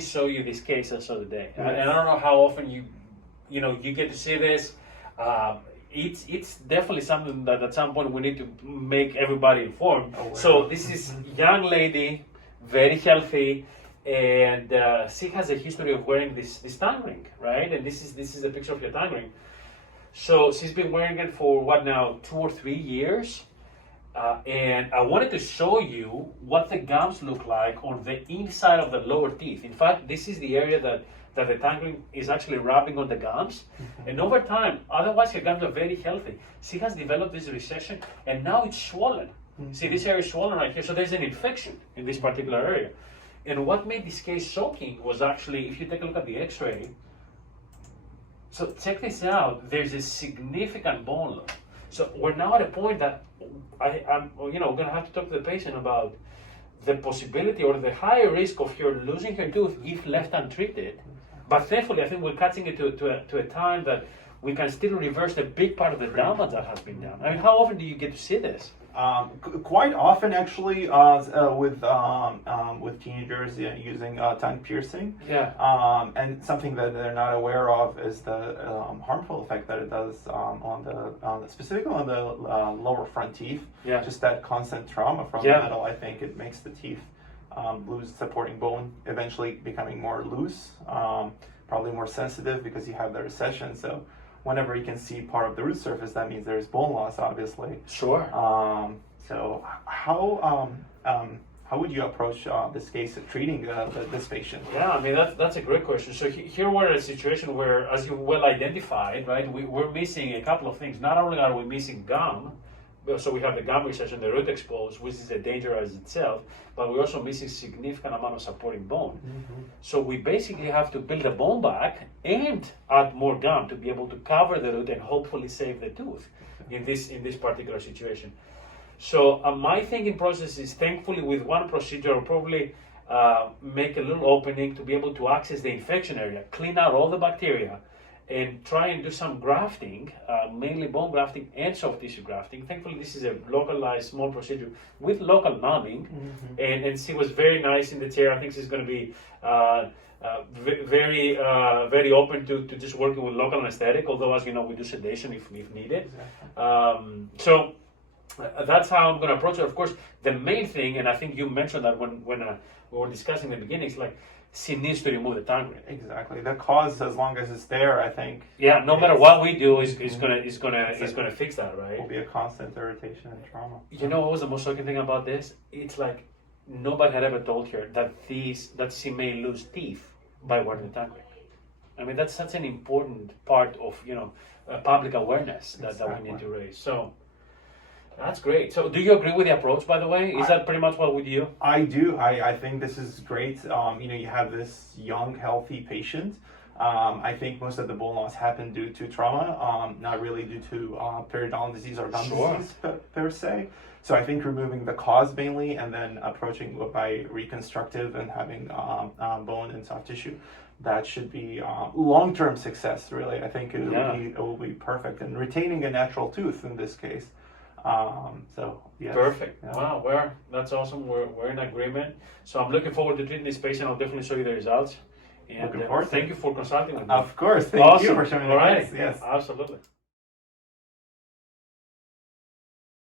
me show you this case I saw today. Yes. And I don't know how often you get to see this. It's definitely something that at some point we need to make everybody informed. So this is young lady, very healthy, and she has a history of wearing this tongue ring, right? And this is a picture of your tongue ring. So she's been wearing it for what now, 2 or 3 years. And I wanted to show you what the gums look like on the inside of the lower teeth. In fact, this is the area that the tongue ring is actually rubbing on the gums. And over time, otherwise her gums are very healthy. She has developed this recession and now it's swollen. See, this area is swollen right here. So there's an infection in this particular area. And what made this case shocking was actually, if you take a look at the x-ray, so check this out, there's a significant bone loss. So we're now at a point that I'm going to have to talk to the patient about the possibility or the higher risk of her losing her tooth if left untreated. But thankfully, I think we're cutting it to a time that we can still reverse the big part of the damage that has been done. I mean, how often do you get to see this? Quite often, actually, with teenagers using tongue piercing. Yeah. And something that they're not aware of is the harmful effect that it does specifically on the lower front teeth. Yeah. Just that constant trauma from the metal, I think it makes the teeth lose supporting bone, eventually becoming more loose, probably more sensitive because you have the recession. So whenever you can see part of the root surface, that means there's bone loss, obviously. Sure. So how would you approach this case of treating this patient? Yeah, I mean, that's a great question. So here we're in a situation where, as you well identified, right, we're missing a couple of things. Not only are we missing gum, so we have the gum recession, the root exposed, which is a danger as itself, but we're also missing significant amount of supporting bone. So we basically have to build the bone back and add more gum to be able to cover the root and hopefully save the tooth in this particular situation. So my thinking process is, thankfully, with one procedure, I'll probably make a little opening to be able to access the infection area, clean out all the bacteria, and try and do some grafting, mainly bone grafting and soft tissue grafting. Thankfully, this is a localized small procedure with local numbing, and she was very nice in the chair. I think she's going to be very open to just working with local anesthetic, although, as you know, we do sedation if needed. So that's how I'm going to approach it. Of course, the main thing, and I think you mentioned that when we were discussing the beginnings, like, she needs to remove the tongue ring. Exactly. The cause, as long as it's there, I think. Yeah. No matter what we do, is gonna fix that, right? Will be a constant irritation and trauma. You know what was the most shocking thing about this? It's like nobody had ever told her that she may lose teeth by wearing the tongue ring. I mean, that's such an important part of public awareness that we need to raise. So. That's great. So do you agree with the approach, by the way? Is that pretty much what we do? I do. I think this is great. You have this young, healthy patient. I think most of the bone loss happened due to trauma, not really due to periodontal disease or gum disease per se. So I think removing the cause mainly and then approaching by reconstructive and having bone and soft tissue, that should be long-term success, really. I think it will be perfect. And retaining a natural tooth in this case. So yes. Perfect. Yeah. Wow, that's awesome. We're in agreement. So I'm looking forward to treating this patient. I'll definitely show you the results. And looking forward. Thank you for consulting with me. Of course. Thank you for showing me the case. Yes. Absolutely.